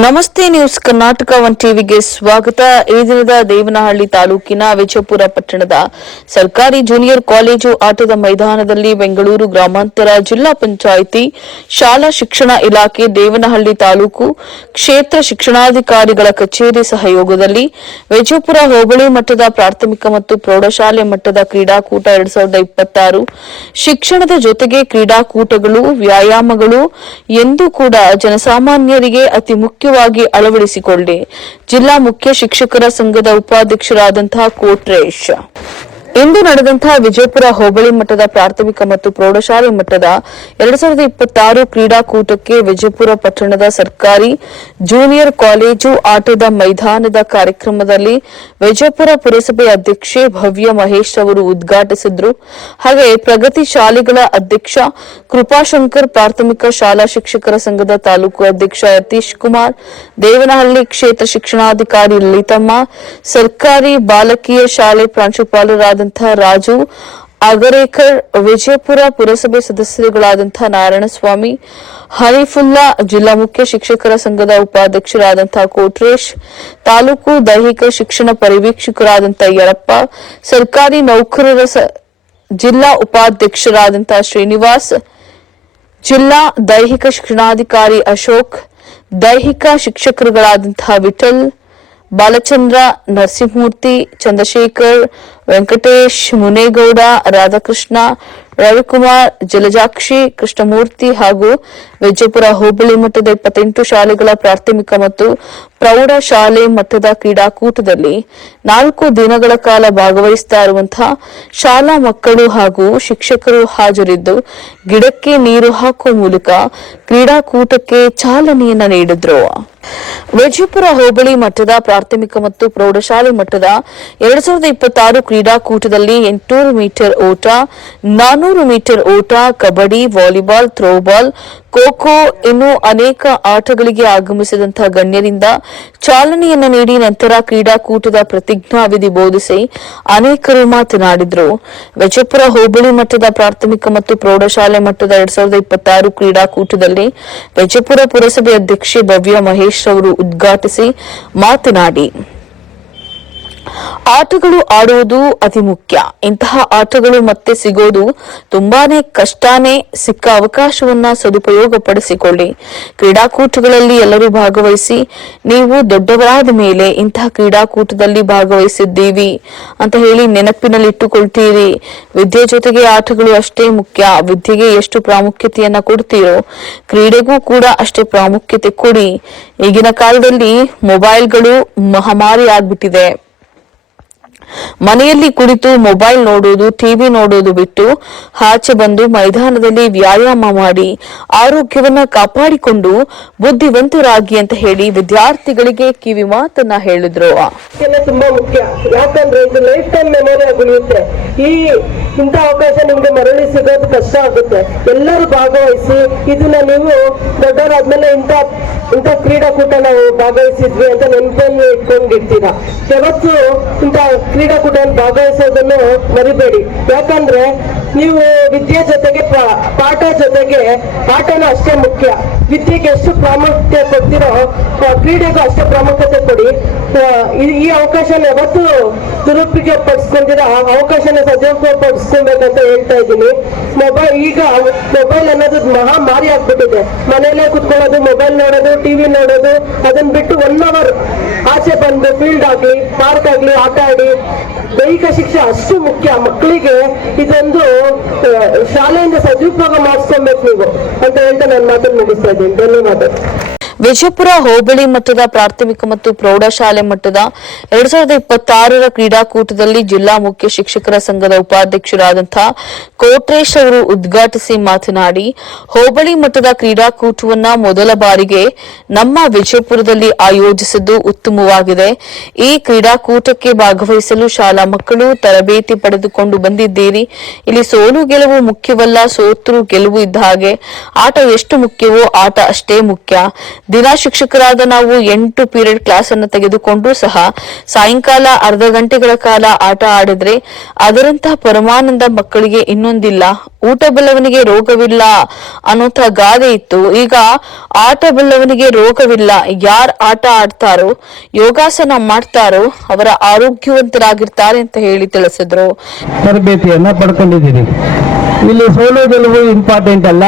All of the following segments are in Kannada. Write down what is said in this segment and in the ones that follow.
ನಮಸ್ತೆ ನ್ಯೂಸ್ ಕರ್ನಾಟಕ ಒನ್ ಟಿವಿಗೆ ಸ್ವಾಗತ. ಈ ದಿನದ ದೇವನಹಳ್ಳಿ ತಾಲೂಕಿನ ವಿಜಯಪುರ ಪಟ್ಟಣದ ಸರ್ಕಾರಿ ಜೂನಿಯರ್ ಕಾಲೇಜು ಆಟದ ಮೈದಾನದಲ್ಲಿ ಬೆಂಗಳೂರು ಗ್ರಾಮಾಂತರ ಜಿಲ್ಲಾ ಪಂಚಾಯಿತಿ ಶಾಲಾ ಶಿಕ್ಷಣ ಇಲಾಖೆ ದೇವನಹಳ್ಳಿ ತಾಲೂಕು ಕ್ಷೇತ್ರ ಶಿಕ್ಷಣಾಧಿಕಾರಿಗಳ ಕಚೇರಿ ಸಹಯೋಗದಲ್ಲಿ ವಿಜಯಪುರ ಹೋಬಳಿ ಮಟ್ಟದ ಪ್ರಾಥಮಿಕ ಮತ್ತು ಪ್ರೌಢಶಾಲೆ ಮಟ್ಟದ ಕ್ರೀಡಾಕೂಟ 2026 ಶಿಕ್ಷಣದ ಜೊತೆಗೆ ಕ್ರೀಡಾಕೂಟಗಳು ವ್ಯಾಯಾಮಗಳು ಎಂದೂ ಕೂಡ ಜನಸಾಮಾನ್ಯರಿಗೆ ಅತಿ ಮುಖ್ಯವಾಗಿ ಅಳವಡಿಸಿಕೊಳ್ಳಿ. ಜಿಲ್ಲಾ ಮುಖ್ಯ ಶಿಕ್ಷಕರ ಸಂಘದ ಉಪಾಧ್ಯಕ್ಷರಾದಂತಹ ಕೋಟ್ರೇಶ್ ಇಂದು ನಡೆದಂತಹ ವಿಜಯಪುರ ಹೋಬಳಿ ಮಟ್ಟದ ಪ್ರಾಥಮಿಕ ಮತ್ತು ಪ್ರೌಢಶಾಲೆ ಮಟ್ಟದ 2026 ಕ್ರೀಡಾಕೂಟಕ್ಕೆ ವಿಜಯಪುರ ಪಟ್ಟಣದ ಸರ್ಕಾರಿ ಜೂನಿಯರ್ ಕಾಲೇಜು ಆಟದ ಮೈದಾನದ ಕಾರ್ಯಕ್ರಮದಲ್ಲಿ ವಿಜಯಪುರ ಪುರಸಭೆ ಅಧ್ಯಕ್ಷೆ ಭವ್ಯ ಮಹೇಶ್ ಅವರು ಉದ್ಘಾಟಿಸಿದ್ರು. ಹಾಗೆ ಪ್ರಗತಿ ಶಾಲೆಗಳ ಅಧ್ಯಕ್ಷ ಕೃಪಾಶಂಕರ್, ಪ್ರಾಥಮಿಕ ಶಾಲಾ ಶಿಕ್ಷಕರ ಸಂಘದ ತಾಲೂಕು ಅಧ್ಯಕ್ಷ ಯತೀಶ್ ಕುಮಾರ್, ದೇವನಹಳ್ಳಿ ಕ್ಷೇತ್ರ ಶಿಕ್ಷಣಾಧಿಕಾರಿ ಲಲಿತಮ್ಮ, ಸರ್ಕಾರಿ ಬಾಲಕಿಯ ಶಾಲೆ ಪ್ರಾಂಶುಪಾಲರಾದ ರಾಜು ಅಗರೇಕರ್, ವಿಜಯಪುರ ಪುರಸಭೆ ಸದಸ್ಯರುಗಳಾದಂತಹ ನಾರಾಯಣಸ್ವಾಮಿ, ಹನೀಫುಲ್ಲಾ, ಜಿಲ್ಲಾ ಮುಖ್ಯ ಶಿಕ್ಷಕರ ಸಂಘದ ಉಪಾಧ್ಯಕ್ಷರಾದಂತಹ ಕೋಟ್ರೇಶ್, ತಾಲೂಕು ದೈಹಿಕ ಶಿಕ್ಷಣ ಪರಿವೀಕ್ಷಕರಾದಂತಹ ಯರಪ್ಪ, ಸರ್ಕಾರಿ ನೌಕರರ ಜಿಲ್ಲಾ ಉಪಾಧ್ಯಕ್ಷರಾದಂತಹ ಶ್ರೀನಿವಾಸ್, ಜಿಲ್ಲಾ ದೈಹಿಕ ಶಿಕ್ಷಣಾಧಿಕಾರಿ ಅಶೋಕ್, ದೈಹಿಕ ಶಿಕ್ಷಕರುಗಳಾದಂತಹ ವಿಠಲ್, ಬಾಲಚಂದ್ರ, ನರಸಿಂಹಮೂರ್ತಿ, ಚಂದ್ರಶೇಖರ್, ವೆಂಕಟೇಶ್, ಮುನೇಗೌಡ, ರಾಧಾಕೃಷ್ಣ, ರವಿಕುಮಾರ್, ಜಲಜಾಕ್ಷಿ, ಕೃಷ್ಣಮೂರ್ತಿ ಹಾಗೂ ವಿಜಯಪುರ ಹೋಬಳಿ ಮಟ್ಟದ 28 ಶಾಲೆಗಳ ಪ್ರಾಥಮಿಕ ಮತ್ತು ಪ್ರೌಢ ಶಾಲೆ ಮಟ್ಟದ ಕ್ರೀಡಾಕೂಟದಲ್ಲಿ 4 ದಿನಗಳ ಕಾಲ ಭಾಗವಹಿಸ್ತಾ ಇರುವಂತಹ ಶಾಲಾ ಮಕ್ಕಳು ಹಾಗೂ ಶಿಕ್ಷಕರು ಹಾಜರಿದ್ದು ಗಿಡಕ್ಕೆ ನೀರು ಹಾಕುವ ಮೂಲಕ ಕ್ರೀಡಾಕೂಟಕ್ಕೆ ಚಾಲನೆಯನ್ನ ನೀಡಿದ್ರು. ವಿಜಯಪುರ ಹೋಬಳಿ ಮಟ್ಟದ ಪ್ರಾಥಮಿಕ ಮತ್ತು ಪ್ರೌಢಶಾಲೆ ಮಟ್ಟದ 2026 ಕ್ರೀಡಾಕೂಟದಲ್ಲಿ 800 ಮೀಟರ್ ಓಟ, 400 ಮೀಟರ್ ಓಟ, ಕಬಡ್ಡಿ, ವಾಲಿಬಾಲ್, ಥ್ರೋಬಾಲ್, ಖೋ-ಖೋ ಇನ್ನೂ ಅನೇಕ ಆಟಗಳಿಗೆ ಆಗಮಿಸಿದಂತಹ ಗಣ್ಯರಿಂದ ಚಾಲನೆಯನ್ನು ನೀಡಿ ನಂತರ ಕ್ರೀಡಾಕೂಟದ ಪ್ರತಿಜ್ಞಾವಿಧಿ ಬೋಧಿಸಿ ಅನೇಕರು ಮಾತನಾಡಿದರು. ವಿಜಯಪುರ ಹೋಬಳಿ ಮಟ್ಟದ ಪ್ರಾಥಮಿಕ ಮತ್ತು ಪ್ರೌಢಶಾಲೆ ಮಟ್ಟದ 2026 ಕ್ರೀಡಾಕೂಟದಲ್ಲಿ ವಿಜಯಪುರ ಪುರಸಭೆ ಅಧ್ಯಕ್ಷೆ ಭವ್ಯ ಮಹೇಶ್ ಅವರು ಉದ್ಘಾಟಿಸಿ ಮಾತನಾಡಿ, ಆಟಗಳು ಆಡುವುದು ಅತಿ ಮುಖ್ಯ. ಇಂತಹ ಆಟಗಳು ಮತ್ತೆ ಸಿಗೋದು ತುಂಬಾನೇ ಕಷ್ಟನೇ. ಸಿಕ್ಕ ಅವಕಾಶವನ್ನ ಸದುಪಯೋಗ ಪಡಿಸಿಕೊಳ್ಳಿ. ಕ್ರೀಡಾಕೂಟಗಳಲ್ಲಿ ಎಲ್ಲರೂ ಭಾಗವಹಿಸಿ. ನೀವು ದೊಡ್ಡವರಾದ ಮೇಲೆ ಇಂತಹ ಕ್ರೀಡಾಕೂಟದಲ್ಲಿ ಭಾಗವಹಿಸಿದ್ದೀವಿ ಅಂತ ಹೇಳಿ ನೆನಪಿನಲ್ಲಿಟ್ಟುಕೊಳ್ತೀರಿ. ವಿದ್ಯೆ ಜೊತೆಗೆ ಆಟಗಳು ಅಷ್ಟೇ ಮುಖ್ಯ. ವಿದ್ಯೆಗೆ ಎಷ್ಟು ಪ್ರಾಮುಖ್ಯತೆಯನ್ನ ಕೊಡ್ತೀರೋ ಕ್ರೀಡೆಗೂ ಕೂಡ ಅಷ್ಟೇ ಪ್ರಾಮುಖ್ಯತೆ ಕೊಡಿ. ಈಗಿನ ಕಾಲದಲ್ಲಿ ಮೊಬೈಲ್ಗಳು ಮಹಾಮಾರಿ ಆಗ್ಬಿಟ್ಟಿದೆ. ಮನೆಯಲ್ಲಿ ಕುಳಿತು ಮೊಬೈಲ್ ನೋಡುವುದು, ಟಿವಿ ನೋಡುವುದು ಬಿಟ್ಟು ಆಚೆ ಬಂದು ಮೈದಾನದಲ್ಲಿ ವ್ಯಾಯಾಮ ಮಾಡಿ ಆರೋಗ್ಯವನ್ನ ಕಾಪಾಡಿಕೊಂಡು ಬುದ್ಧಿವಂತರಾಗಿ ಅಂತ ಹೇಳಿ ವಿದ್ಯಾರ್ಥಿಗಳಿಗೆ ಕಿವಿ ಮಾತನ್ನ ಹೇಳಿದ್ರು. ತುಂಬಾ ಮುಖ್ಯ, ಯಾಕಂದ್ರೆ ಇದು ಲೈಫ್ ಟೈಮ್ ಮೆಮೊರಿ ಆಗುತ್ತೆ. ಇಂಥ ಅವಕಾಶ ನಿಮ್ಗೆ ಮರಳಿ ಸಿಗೋದು ಕಷ್ಟ ಆಗುತ್ತೆ. ಎಲ್ಲರೂ ಭಾಗವಹಿಸಿ ಇದನ್ನ ನೀವು ದೊಡ್ಡವರಾದ್ಮೇಲೆ ಇಂಥ ಕ್ರೀಡಾಕೂಟ ನಾವು ಭಾಗವಹಿಸಿದ್ವಿ ಅಂತ ನೆನಪಲ್ಲಿ ಇಟ್ಕೊಂಡಿರ್ತೀರ. ಯಾವತ್ತು ಇಂಥ ಕ್ರೀಡಾಕೂಟ ಭಾಗವಹಿಸೋದನ್ನು ಮರಿಬೇಡಿ. ಯಾಕಂದ್ರೆ ನೀವು ವಿದ್ಯೆ ಜೊತೆಗೆ ಪಾಠ ಜೊತೆಗೆ ಆಟನೂ ಅಷ್ಟೇ ಮುಖ್ಯ. ವಿದ್ಯೆಗೆ ಎಷ್ಟು ಪ್ರಾಮುಖ್ಯತೆ ಕೊಡ್ತೀರೋ ಕ್ರೀಡೆಗೂ ಅಷ್ಟೇ ಪ್ರಾಮುಖ್ಯತೆ ಕೊಡಿ. ಈ ಅವಕಾಶನ ಯಾವತ್ತು ದುರುಪಯೋಗ ಪಡಿಸ್ಕೊಂಡಿರೋ ಅವಕಾಶನ ಸದುಪಯೋಗ ಪಡಿಸ್ಕೊಬೇಕಂತ ಹೇಳ್ತಾ ಇದ್ದೀನಿ. ಈಗ ಮೊಬೈಲ್ ಅನ್ನೋದು ಮಹಾಮಾರಿ ಆಗ್ಬಿಟ್ಟಿದೆ. ಮನೆಯಲ್ಲೇ ಕುತ್ಕೊಳ್ಳೋದು, ಮೊಬೈಲ್ ನೋಡೋದು, ಟಿವಿ ನೋಡೋದು, ಅದನ್ನ ಬಿಟ್ಟು 1 hour ಆಚೆ ಬಂದು ಫೀಲ್ಡ್ ಆಗ್ಲಿ, ಪಾರ್ಕ್ ಆಗ್ಲಿ ಆಟ ಆಡಿ. ದೈಹಿಕ ಶಿಕ್ಷೆ ಅಷ್ಟು ಮುಖ್ಯ ಮಕ್ಕಳಿಗೆ. ಇದೊಂದು ಶಾಲೆಯಿಂದ ಸದುಪಯೋಗ ಮಾಡಿಸ್ಕೊಬೇಕು ನೀವು ಅಂತ ಹೇಳ್ತಾ ನನ್ನ ಮಾತನ್ನು ಮುಗಿಸ್ತಾ ಇದ್ದೀನಿ. ಧನ್ಯವಾದ. ವಿಜಯಪುರ ಹೋಬಳಿ ಮಟ್ಟದ ಪ್ರಾಥಮಿಕ ಮತ್ತು ಪ್ರೌಢಶಾಲೆ ಮಟ್ಟದ 2026 ಕ್ರೀಡಾಕೂಟದಲ್ಲಿ ಜಿಲ್ಲಾ ಮುಖ್ಯ ಶಿಕ್ಷಕರ ಸಂಘದ ಉಪಾಧ್ಯಕ್ಷರಾದಂತಹ ಕೋಟ್ರೇಶ್ ಅವರು ಉದ್ಘಾಟಿಸಿ ಮಾತನಾಡಿ, ಹೋಬಳಿ ಮಟ್ಟದ ಕ್ರೀಡಾಕೂಟವನ್ನ ಮೊದಲ ಬಾರಿಗೆ ನಮ್ಮ ವಿಜಯಪುರದಲ್ಲಿ ಆಯೋಜಿಸಿದ್ದು ಉತ್ತಮವಾಗಿದೆ. ಈ ಕ್ರೀಡಾಕೂಟಕ್ಕೆ ಭಾಗವಹಿಸಲು ಶಾಲಾ ಮಕ್ಕಳು ತರಬೇತಿ ಪಡೆದುಕೊಂಡು ಬಂದಿದ್ದೀರಿ. ಇಲ್ಲಿ ಸೋಲು ಗೆಲುವು ಮುಖ್ಯವಲ್ಲ, ಸೋತರು ಗೆಲುವು ಇದ್ದ ಹಾಗೆ. ಆಟ ಎಷ್ಟು ಮುಖ್ಯವೋ ಆಟ ಅಷ್ಟೇ ಮುಖ್ಯ. ದಿನ ಶಿಕ್ಷಕರಾದ ನಾವು 8 ಪೀರಿಯಡ್ ಕ್ಲಾಸ್ ಅನ್ನು ತೆಗೆದುಕೊಂಡ್ರೂ ಸಹ ಸಾಯಂಕಾಲ ಅರ್ಧ ಗಂಟೆಗಳ ಕಾಲ ಆಟ ಆಡಿದ್ರೆ ಅದರಂತಹ ಪರಮಾನಂದ ಮಕ್ಕಳಿಗೆ ಇನ್ನೊಂದಿಲ್ಲ. ಊಟ ಬಲ್ಲವನಿಗೆ ರೋಗವಿಲ್ಲ ಅನ್ನೋಂತಹ ಗಾದೆ ಇತ್ತು. ಈಗ ಆಟ ಬಲ್ಲವನಿಗೆ ರೋಗವಿಲ್ಲ. ಯಾರು ಆಟ ಆಡ್ತಾರೋ, ಯೋಗಾಸನ ಮಾಡ್ತಾರೋ ಅವರ ಆರೋಗ್ಯವಂತರಾಗಿರ್ತಾರೆ ಅಂತ ಹೇಳಿ ತಿಳಿಸಿದ್ರು. ತರಬೇತಿಯನ್ನ ಪಡ್ಕೊಂಡಿದ್ದೀನಿ. ಇಲ್ಲಿ ಸೋಲು ಗೆಲುವು ಇಂಪಾರ್ಟೆಂಟ್ ಅಲ್ಲ,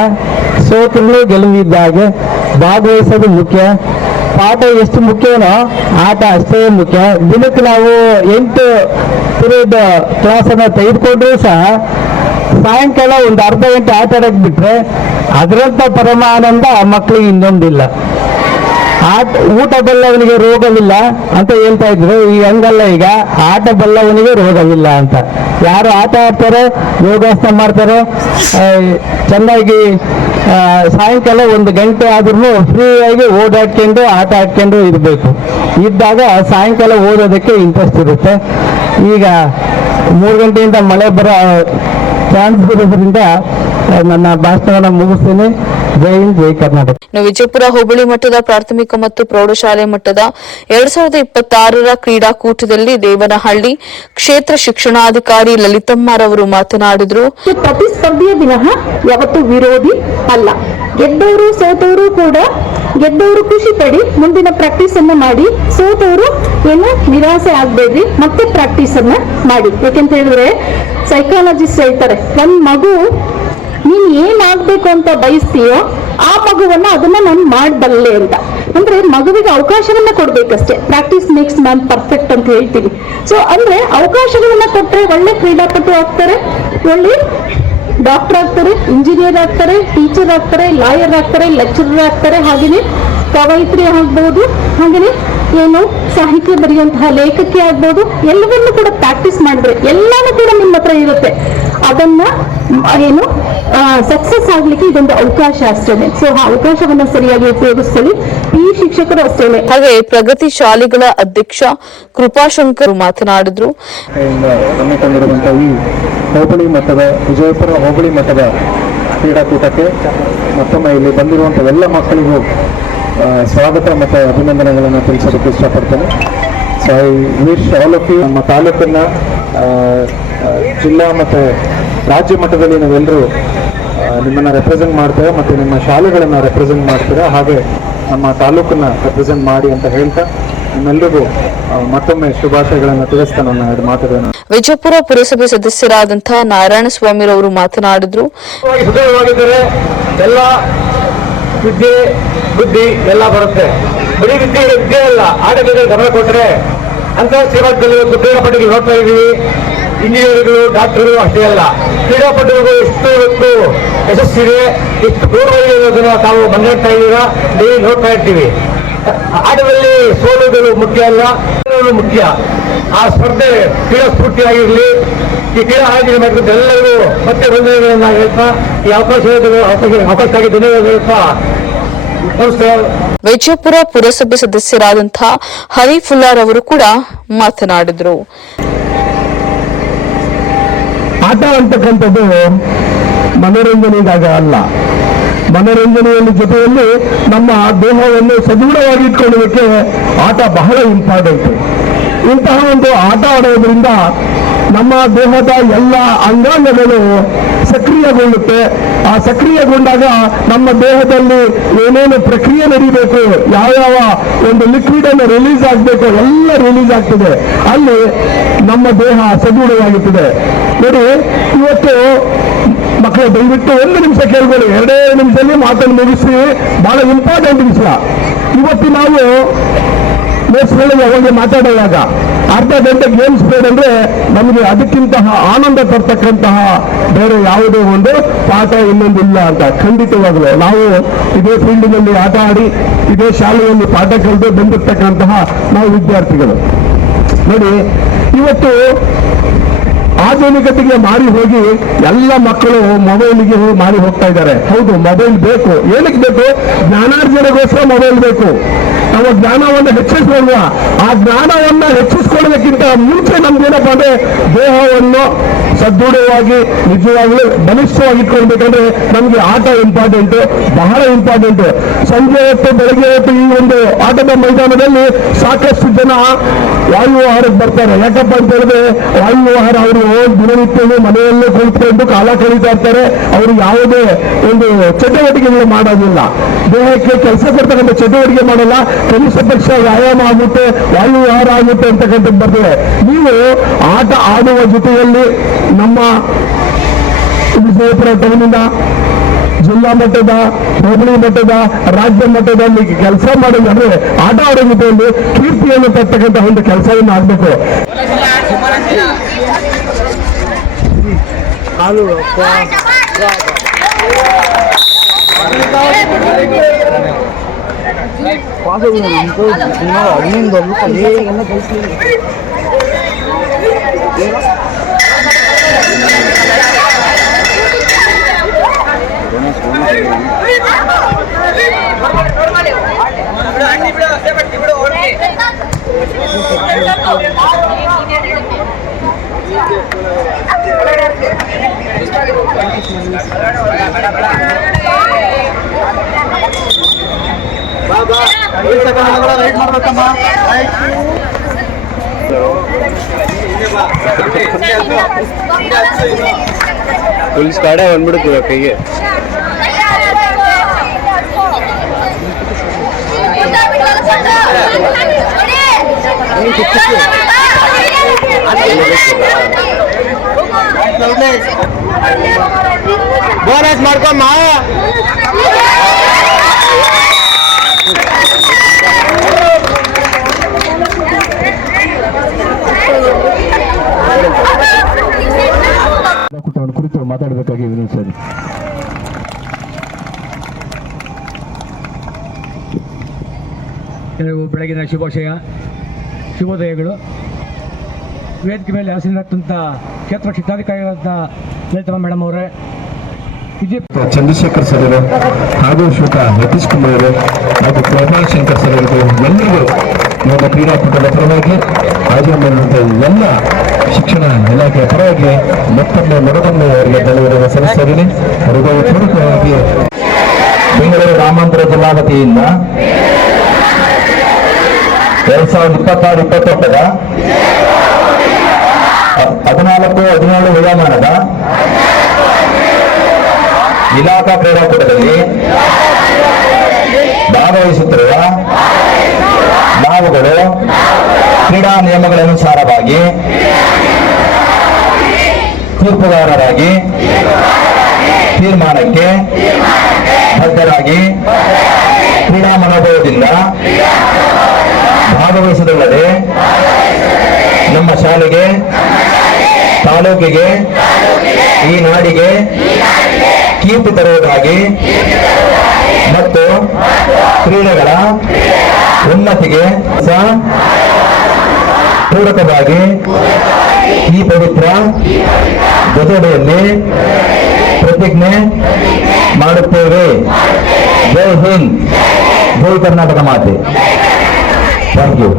ಸೋತರು ಗೆಲುವಿದ್ದಾಗೆ ಭಾಗವಹಿಸೋದು ಮುಖ್ಯ. ಪಾಠ ಎಷ್ಟು ಮುಖ್ಯನೋ ಆಟ ಅಷ್ಟೇ ಮುಖ್ಯ. ದಿನಕ್ಕೆ ನಾವು 8 ಪೀರಿಯಡ್ ಕ್ಲಾಸನ್ನು ತೆಗೆದುಕೊಂಡ್ರೂ ಸಹ ಸಾಯಂಕಾಲ ಒಂದು ಅರ್ಧ ಗಂಟೆ ಆಟ ಆಡಕ್ಕೆ ಬಿಟ್ರೆ ಅದರಂಥ ಪರಮಾನಂದ ಮಕ್ಕಳಿಗೆ ಇನ್ನೊಂದಿಲ್ಲ. ಊಟ ಬಲ್ಲವನಿಗೆ ರೋಗವಿಲ್ಲ ಅಂತ ಹೇಳ್ತಾ ಇದ್ರು. ಈಗ ಹಂಗಲ್ಲ, ಈಗ ಆಟ ಬಲ್ಲವನಿಗೆ ರೋಗವಿಲ್ಲ ಅಂತ. ಯಾರು ಆಟ ಆಡ್ತಾರೆ, ಯೋಗಾಸನ ಮಾಡ್ತಾರೆ, ಚೆನ್ನಾಗಿ ಸಾಯಂಕಾಲ 1 ಗಂಟೆ ಆದ್ರೂ ಫ್ರೀಯಾಗಿ ಓಡಾಡ್ಕೊಂಡು ಆಟ ಆಡ್ಕೊಂಡು ಇರಬೇಕು. ಇದ್ದಾಗ ಸಾಯಂಕಾಲ ಓದೋದಕ್ಕೆ ಇಂಟ್ರೆಸ್ಟ್ ಇರುತ್ತೆ. ಈಗ 3 ಗಂಟೆಯಿಂದ ಮಳೆ ಬರೋ ಚಾನ್ಸ್ ಇರೋದ್ರಿಂದ ನನ್ನ ಭಾಷಣವನ್ನು ಮುಗಿಸ್ತೀನಿ. ಜೈ ಹಿಂದ್, ಜೈ ಕರ್ನಾಟಕ. ವಿಜಯಪುರ ಹೋಬಳಿ ಮಟ್ಟದ ಪ್ರಾಥಮಿಕ ಮತ್ತು ಪ್ರೌಢಶಾಲೆ ಮಟ್ಟದ 2026ರ ಕ್ರೀಡಾಕೂಟದಲ್ಲಿ ದೇವನಹಳ್ಳಿ ಕ್ಷೇತ್ರ ಶಿಕ್ಷಣಾಧಿಕಾರಿ ಲಲಿತಮ್ಮರವರು ಮಾತನಾಡಿದರು. ಪ್ರತಿಸ್ಪರ್ಧಿಯ ವಿನಃ ಯಾವತ್ತು ವಿರೋಧಿ ಅಲ್ಲ. ಗೆದ್ದವರು ಸೋತವರು ಕೂಡ ಗೆದ್ದವರು ಖುಷಿ ಪಡಿ ಮುಂದಿನ ಪ್ರಾಕ್ಟೀಸ್ ಅನ್ನ ಮಾಡಿ, ಸೋತವರು ಏನು ನಿರಾಸೆ ಆಗ್ಬೇಡ್ರಿ, ಮತ್ತೆ ಪ್ರಾಕ್ಟೀಸ್ ಅನ್ನ ಮಾಡಿ. ಯಾಕೆಂತ ಹೇಳಿದ್ರೆ ಸೈಕಾಲಜಿಸ್ಟ್ ಹೇಳ್ತಾರೆ, ಒಂದ್ ಮಗು ನೀನ್ ಏನಾಗ್ಬೇಕು ಅಂತ ಬಯಸ್ತೀಯೋ ಆ ಮಗುವನ್ನ ಅದನ್ನ ನಾನು ಮಾಡಬಲ್ಲೆ ಅಂತ. ಅಂದ್ರೆ ಮಗುವಿಗೆ ಅವಕಾಶವನ್ನ ಕೊಡ್ಬೇಕಷ್ಟೇ. ಪ್ರಾಕ್ಟೀಸ್ ಮೇಕ್ಸ್ ಮ್ಯಾನ್ ಪರ್ಫೆಕ್ಟ್ ಅಂತ ಹೇಳ್ತೀವಿ. ಸೊ ಅಂದ್ರೆ ಅವಕಾಶಗಳನ್ನ ಕೊಟ್ರೆ ಒಳ್ಳೆ ಕ್ರೀಡಾಪಟು ಆಗ್ತಾರೆ, ಒಳ್ಳೆ ಡಾಕ್ಟರ್ ಆಗ್ತಾರೆ, ಇಂಜಿನಿಯರ್ ಆಗ್ತಾರೆ, ಟೀಚರ್ ಆಗ್ತಾರೆ, ಲಾಯರ್ ಆಗ್ತಾರೆ, ಲೆಕ್ಚರರ್ ಆಗ್ತಾರೆ, ಹಾಗೇನೆ ಕವಯಿತ್ರಿ ಆಗ್ಬಹುದು, ಹಾಗೇನೆ ಏನು ಸಾಹಿತ್ಯ ಬರೆಯುವಂತಹ ಲೇಖಕಿ ಆಗ್ಬಹುದು. ಎಲ್ಲವನ್ನೂ ಕೂಡ ಪ್ರಾಕ್ಟೀಸ್ ಮಾಡಿದ್ರೆ ಎಲ್ಲಾನು ಕೂಡ ನಿಮ್ಮ ಹತ್ರ ಇರುತ್ತೆ. ಅದನ್ನ ಏನು ಸಕ್ಸಸ್ ಆಗ್ಲಿಕ್ಕೆ ಇದೊಂದು ಅವಕಾಶ ಅಷ್ಟೇ. ಸೊ ಆ ಅವಕಾಶವನ್ನ ಸರಿಯಾಗಿ ಉಪಯೋಗಿಸ್ಕೊಳ್ಳಿ. ಈ ಶಿಕ್ಷಕರು ಅಷ್ಟೇ. ಹಾಗೆ ಪ್ರಗತಿ ಶಾಲೆಗಳ ಅಧ್ಯಕ್ಷ ಕೃಪಾಶಂಕರ್ ಮಾತನಾಡಿದ್ರು. ಹಮ್ಮಿಕೊಂಡಿರುವಂತಹ ಈ ಹೋಬಳಿ ಮಟ್ಟದ ವಿಜಯಪುರ ಹೋಬಳಿ ಮಟ್ಟದ ಕ್ರೀಡಾಕೂಟಕ್ಕೆ ಮತ್ತೊಮ್ಮೆ ಇಲ್ಲಿ ಬಂದಿರುವಂತಹ ಎಲ್ಲ ಮಕ್ಕಳಿಗೂ ಸ್ವಾಗತ ಮತ್ತು ಅಭಿನಂದನೆಗಳನ್ನು ತಿಳಿಸೋದಕ್ಕೆ ಇಷ್ಟಪಡ್ತೇನೆ. So I wish all of you. ನಮ್ಮ ತಾಲೂಕನ್ನ ಜಿಲ್ಲಾ ಮತ್ತು ರಾಜ್ಯ ಮಟ್ಟದಲ್ಲಿ ನೀವೆಲ್ಲರೂ ನಿಮ್ಮನ್ನು ರೆಪ್ರೆಸೆಂಟ್ ಮಾಡ್ತೀರಾ ಮತ್ತು ನಿಮ್ಮ ಶಾಲೆಗಳನ್ನು ರೆಪ್ರೆಸೆಂಟ್ ಮಾಡ್ತೀರಾ. ಹಾಗೆ ನಮ್ಮ ತಾಲೂಕನ್ನ ರೆಪ್ರೆಸೆಂಟ್ ಮಾಡಿ ಅಂತ ಹೇಳ್ತಾ ನಿಮ್ಮೆಲ್ಲರಿಗೂ ಮತ್ತೊಮ್ಮೆ ಶುಭಾಶಯಗಳನ್ನು ತಿಳಿಸ್ತಾ ನನ್ನ 2 ಮಾತುಗಳನ್ನು. ವಿಜಯಪುರ ಪುರಸಭೆ ಸದಸ್ಯರಾದಂತಹ ನಾರಾಯಣಸ್ವಾಮಿರವರು ಮಾತನಾಡಿದ್ರು. ಸುದೃಢವಾಗಿದ್ದರೆ ಎಲ್ಲ ವಿದ್ಯೆ ಬುದ್ಧಿ ಎಲ್ಲ ಬರುತ್ತೆ. ಬರೀ ವಿದ್ಯೆ ಅಲ್ಲ, ಆಟಗಳಿಗೆ ಗಮನ ಕೊಟ್ಟರೆ ಅಂತಾರಾಷ್ಟ್ರೀಯ ಮಟ್ಟದಲ್ಲಿ ಕ್ರೀಡಾಪಟುಗಳು ನೋಡ್ತಾ ಇದ್ದೀವಿ. ಇಂಜಿನಿಯರ್ಗಳು, ಡಾಕ್ಟರ್ಗಳು ಅಷ್ಟೇ ಅಲ್ಲ, ಕ್ರೀಡಾಪಟುಗಳು ಎಷ್ಟು ಯಶಸ್ಸಿದೆ, ಎಷ್ಟು ದೂರವಾಗಿ ಇರೋದನ್ನ ತಾವು ಮನೆಡ್ತಾ ಇದ್ದೀರಾ, ಡೈಲಿ ನೋಡ್ತಾ ಇರ್ತೀವಿ. ಆಟದಲ್ಲಿ ಸೋಲುಗಳು ಮುಖ್ಯ ಅಲ್ಲ, ಮುಖ್ಯ. ಆ ಸ್ಪರ್ಧೆ ಕ್ರೀಡಾ ಸ್ಫೂರ್ತಿಯಾಗಿರಲಿ. ಈ ಕ್ರೀಡಾ ಆಯೋಜನೆ ಮಾಡಿದ ಎಲ್ಲರಿಗೂ ಮತ್ತೆ ವಂದನೆಗಳನ್ನ ಹೇಳ್ತಾ ಈ ಅವಕಾಶಕ್ಕಾಗಿ ಧನ್ಯವಾದ ಹೇಳ್ತಾ ವಿಜಯಪುರ ಪುರಸಭೆ ಸದಸ್ಯರಾದಂತಹ ಹರೀಫುಲ್ಲಾರ್ ಅವರು ಕೂಡ ಮಾತನಾಡಿದರು. ಆಟ ಅಂತಕ್ಕಂಥದ್ದು ಮನೋರಂಜನೆಗಾಗಿ ಅಲ್ಲ, ಮನೋರಂಜನೆಯಲ್ಲಿ ಜೊತೆಯಲ್ಲಿ ನಮ್ಮ ದೇಹವನ್ನು ಸದೃಢವಾಗಿ ಇಟ್ಕೊಳ್ಳೋದಕ್ಕೆ ಆಟ ಬಹಳ ಇಂಪಾರ್ಟೆಂಟ್. ಇಂತಹ ಒಂದು ಆಟ ಆಡೋದ್ರಿಂದ ನಮ್ಮ ದೇಹದ ಎಲ್ಲ ಅಂಗಾಂಗಗಳು ಸಕ್ರಿಯಗೊಳ್ಳುತ್ತೆ. ಆ ಸಕ್ರಿಯಗೊಂಡಾಗ ನಮ್ಮ ದೇಹದಲ್ಲಿ ಏನೇನು ಪ್ರಕ್ರಿಯೆ ನಡೀಬೇಕು, ಯಾವ ಒಂದು ಲಿಕ್ವಿಡ್ ಅನ್ನು ರಿಲೀಸ್ ಆಗಬೇಕು, ಎಲ್ಲ ರಿಲೀಸ್ ಆಗ್ತದೆ. ಅಲ್ಲಿ ನಮ್ಮ ದೇಹ ಸದೃಢವಾಗುತ್ತದೆ. ನೋಡಿ, ಇವತ್ತು ಮಕ್ಕಳು ದಯವಿಟ್ಟು 1 ನಿಮಿಷ ಕೇಳ್ಕೊಳ್ಳಿ, 2 ನಿಮಿಷದಲ್ಲಿ ಮಾತನ್ನು ಮುಗಿಸಿ. ಬಹಳ ಇಂಪಾರ್ಟೆಂಟ್ ವಿಷಯ. ಇವತ್ತು ನಾವು ನೇಸ್ಗಳಿಗೆ ಹೋಗಿ ಮಾತಾಡುವಾಗ ಅರ್ಧ ಗಂಟೆ ಗೇಮ್ಸ್ ಪೀರಿಯಡ್ ಅಂದ್ರೆ ನಮಗೆ ಅದಕ್ಕಿಂತಹ ಆನಂದ ತರ್ತಕ್ಕಂತಹ ಬೇರೆ ಯಾವುದೇ ಒಂದು ಪಾಠ ಇನ್ನೊಂದಿಲ್ಲ ಅಂತ. ಖಂಡಿತವಾಗಲೂ ನಾವು ಇದೇ ಫೀಲ್ಡಿನಲ್ಲಿ ಆಟ ಆಡಿ ಇದೇ ಶಾಲೆಯಲ್ಲಿ ಪಾಠ ಕಲಿತು ಬಂದಿರ್ತಕ್ಕಂತಹ ನಾವು ವಿದ್ಯಾರ್ಥಿಗಳು. ನೋಡಿ, ಇವತ್ತು ಆಧುನಿಕತೆಗೆ ಮಾರಿ ಹೋಗಿ ಎಲ್ಲ ಮಕ್ಕಳು ಮೊಬೈಲ್ಗೆ ಮಾರಿ ಹೋಗ್ತಾ ಇದ್ದಾರೆ. ಹೌದು, ಮೊಬೈಲ್ ಬೇಕು. ಏನಕ್ಕೆ ಬೇಕು? ಜ್ಞಾನಾರ್ಜನೆಗೋಸ್ಕರ ಮೊಬೈಲ್ ಬೇಕು. ನಾವು ಜ್ಞಾನವನ್ನು ಹೆಚ್ಚಿಸ್ಕೊಳ್ಳುವ, ಆ ಜ್ಞಾನವನ್ನ ಹೆಚ್ಚಿಸ್ಕೊಳ್ಳೋದಕ್ಕಿಂತ ಮುಂಚೆ ನಮ್ದೇನಪ್ಪ ಅಂದ್ರೆ ದೇಹವನ್ನು ಸದೃಢವಾಗಿ ನಿಜವಾಗ್ಲೂ ಬಲಿಷ್ಠವಾಗಿ ಇಟ್ಕೊಳ್ಬೇಕಂದ್ರೆ ನಮ್ಗೆ ಆಟ ಇಂಪಾರ್ಟೆಂಟ್, ಬಹಳ ಇಂಪಾರ್ಟೆಂಟ್. ಸಂಜೆ ಹೊತ್ತು ಬೆಳಗ್ಗೆ ಹೊತ್ತು ಈ ಒಂದು ಆಟದ ಮೈದಾನದಲ್ಲಿ ಸಾಕಷ್ಟು ಜನ ವಾಯುವಿಹಾರಕ್ಕೆ ಬರ್ತಾರೆ. ಯಾಕಪ್ಪ ಅಂತ ಹೇಳಿದ್ರೆ ವಾಯುವಿಹಾರ ಅವರು ದಿನನಿತ್ಯವೂ ಮನೆಯಲ್ಲೇ ಕುಳಿತುಕೊಂಡು ಕಾಲ ಕಳೀತಾ ಇರ್ತಾರೆ. ಅವರು ಯಾವುದೇ ಒಂದು ಚಟುವಟಿಕೆಗಳು ಮಾಡೋದಿಲ್ಲ, ದೇಹಕ್ಕೆ ಕೆಲಸ ಕೊಡ್ತಕ್ಕಂಥ ಚಟುವಟಿಕೆ ಮಾಡಲ್ಲ. ಕನಿಷ್ಠ ಪಕ್ಷ ವ್ಯಾಯಾಮ ಆಗುತ್ತೆ, ವಾಯುವಿಹಾರ ಆಗುತ್ತೆ ಅಂತಕ್ಕಂಥದ್ದು ಬರ್ತದೆ. ನೀವು ಆಟ ಆಡುವ ಜೊತೆಯಲ್ಲಿ ನಮ್ಮ ವಿಜಯಪುರ ಟೌನಿನ ಜಿಲ್ಲಾ ಮಟ್ಟದ, ಹೋಬಳಿ ಮಟ್ಟದ, ರಾಜ್ಯ ಮಟ್ಟದಲ್ಲಿ ಕೆಲಸ ಮಾಡೋದಂದ್ರೆ ಆಟ ಆಡೋ ಜೊತೆಯಲ್ಲಿ ಕೀರ್ತಿಯನ್ನು ತರ್ತಕ್ಕಂಥ ಒಂದು ಕೆಲಸವನ್ನು ಆಗಬೇಕು. ಫುಲ್ ಸ್ಟಾರ್ಡೇ ಬಂದ್ಬಿಡುತ್ತೆ ಕೈಗೆ. ಬೋನಸ್ ಮಾಡ್ಕೊಮ್ಮ. ಕುರಿತು ಮಾತಾಡಬೇಕಾಗಿ ವಿನಂತಿಸಿ. ಎಲ್ಲರಿಗೂ ಬೆಳಗಿನ ಶುಭೋದಯಗಳು. ವೇದಿಕೆ ಮೇಲೆ ಆಸೀನರಾದಂಥ ಕ್ಷೇತ್ರ ಶಿಕ್ಷಾಧಿಕಾರಿಗಳಾದ ಲಲಿತಮ್ಮ ಮೇಡಮ್ ಅವರೇ, ಚಂದ್ರಶೇಖರ್ ಸರ್ ಹಾಗೂ ಶ್ರೀಯುತ ಯತೀಶ್ ಕುಮಾರ್ ಅವರು ಹಾಗೂ ಪ್ರಭಾಲ್ ಶಂಕರ್ ಸರ್ ಅವರಿಗೂ ಎಲ್ಲರಿಗೂ ನಮ್ಮ ಕ್ರೀಡಾಪಟುಗಳ ಪರವಾಗಿ ಹಾಜರು ಮಾಡಿದಂಥ ಎಲ್ಲ ಶಿಕ್ಷಣ ಇಲಾಖೆಯ ಪರವಾಗಿ ಮತ್ತೊಮ್ಮೆ ಮಗದೊಮ್ಮೆ ಅವರಿಗೆ ಧನ್ಯವಾದ ಸಲ್ಲಿಸಿದ್ದೀನಿ. ಹೃದಯಪೂರ್ವಕವಾಗಿ ಬೆಂಗಳೂರು ಗ್ರಾಮಾಂತರ ಜಿಲ್ಲಾ ವತಿಯಿಂದ 2026-27 14-17 ವಿದ್ಯಮಾನದ ಇಲಾಖಾ ಕ್ರೀಡಾಕೂಟದಲ್ಲಿ ಭಾಗವಹಿಸುತ್ತಿರುವ ನಾವುಗಳು ಕ್ರೀಡಾ ನಿಯಮಗಳನುಸಾರವಾಗಿ ತೀರ್ಪುಗಾರರಾಗಿ ತೀರ್ಮಾನಕ್ಕೆ ಬದ್ಧರಾಗಿ ಕ್ರೀಡಾ ಮನೋಭಾವದಿಂದ ಭಾಗವಹಿಸದಲ್ಲದೆ ನಮ್ಮ ಶಾಲೆಗೆ, ತಾಲೂಕಿಗೆ, ಈ ನಾಡಿಗೆ ಕೀರ್ತಿ ತರುವುದಾಗಿ ಮತ್ತು ಕ್ರೀಡೆಗಳ ಉನ್ನತಿಗೆ ಪೂರಕವಾಗಿ ಈ ಪವಿತ್ರ ಜೊತೆಯಲ್ಲಿ ಪ್ರತಿಜ್ಞೆ ಮಾಡುತ್ತೇವೆ. ಜೈ ಹಿಂದ್, ಜೈ ಕರ್ನಾಟಕ ಮಾತೆ. Thank you.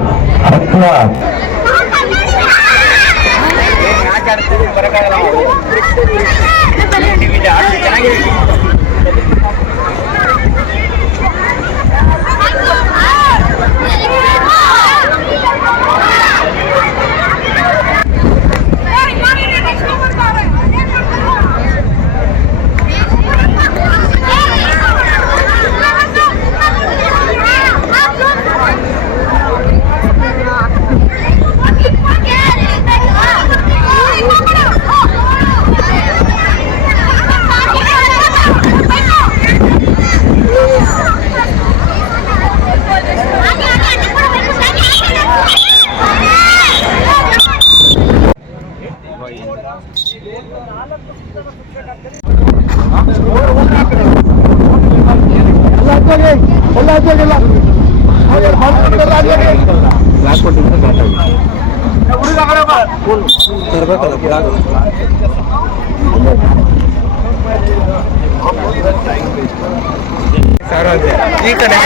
ಈ ಕಡೆ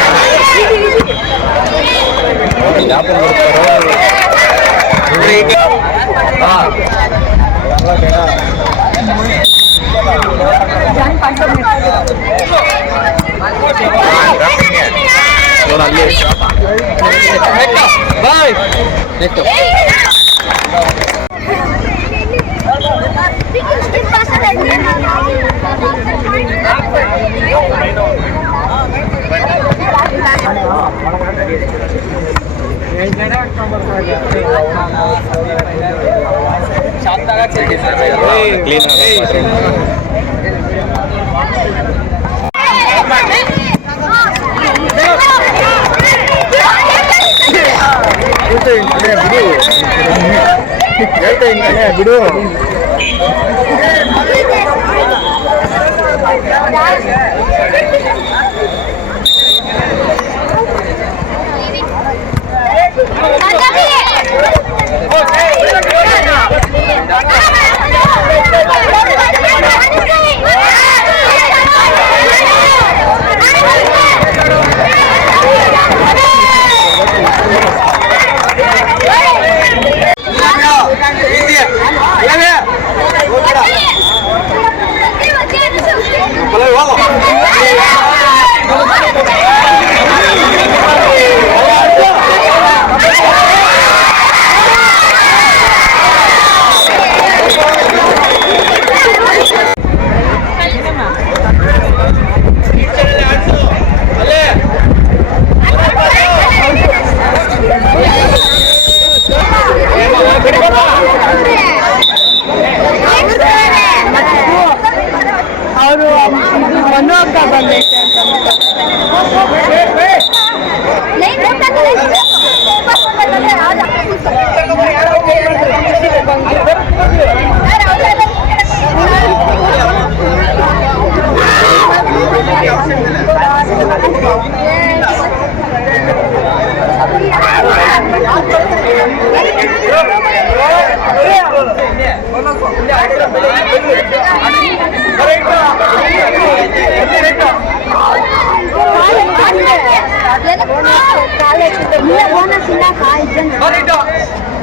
ಬಿಡು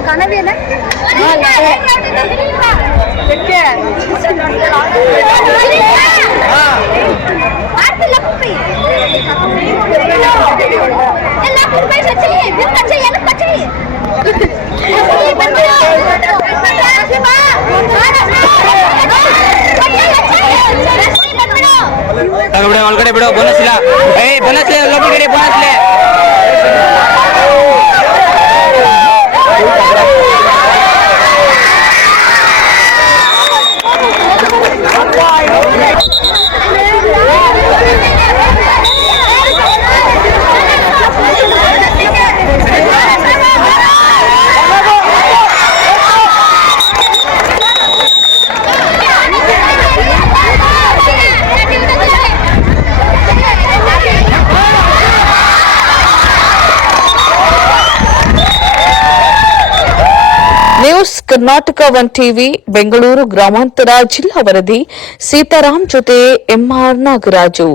ಕನವೇನ ಒಳಗಡೆ ಬಿಡು ಬೋನಸ್ ಇಲ್ಲ ಬೋನಸ್ ಲೋಬಿಗಡೆ bonus news Karnataka 1 TV Bengaluru ಗ್ರಾಮಾಂತರ ಜಿಲ್ಲಾ ವರದಿ ಸೀತಾರಾಮ್ ಜೊತೆ ಎಂಆರ್ ನಾಗರಾಜು.